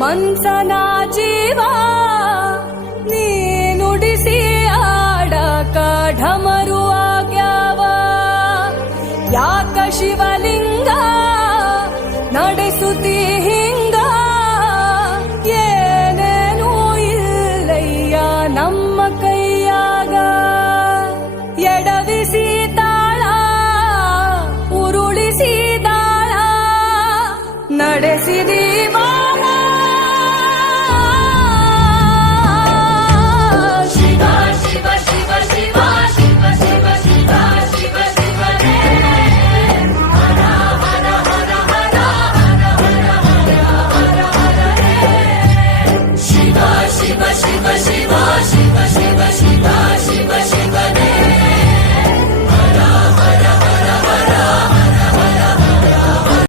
ಮನ್ಸನ ಜೀವ ನೀ ನುಡಿಸಿ ಆಡಕ ಢಮರು ಆಗ್ಯಾವ. ಯಾಕ ಶಿವಲಿಂಗ ನಡೆಸುತ್ತೀ